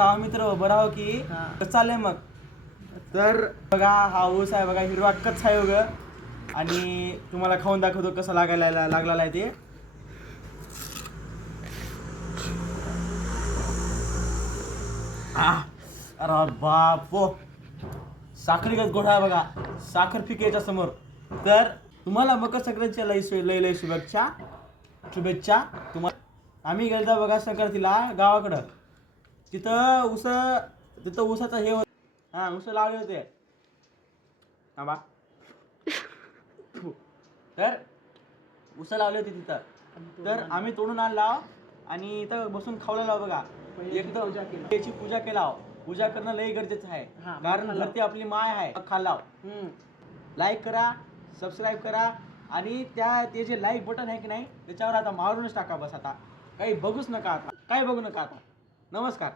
कसा आहो मित्र, बरा हो की कसं चाललंय मग? तर बघा हा ऊस आहे बघा, हिरवा कच्चा आहे बघ. आणि तुम्हाला खाऊन दाखवतो कसं लागलेला आहे ते. अरे बाप, साखरेगत गोड आहे बघा, साखर फिकेच्या समोर. तर तुम्हाला मकर संक्रांतीच्या लय शुभेच्छा तुम्हाला. आम्ही गेलता बघा संक्रांतीला गावाकडं. तिथं ऊसाचं हे होत, हा ऊस लावले होते. बा तर ऊस लावले होते तिथं. तर आम्ही तोडून आणला आणि इथं बसून खावला बघा. एकदम त्याची पूजा केला. पूजा करणं लय गरजेचं आहे, कारण धरती आपली माय आहे. खाल्ला. लाईक करा, सबस्क्राईब करा आणि ते जे लाईक बटन आहे की नाही त्याच्यावर आता मारूनच टाका बस. आता काही बघूच नका, आता काही बघू नका आता. नमस्कार.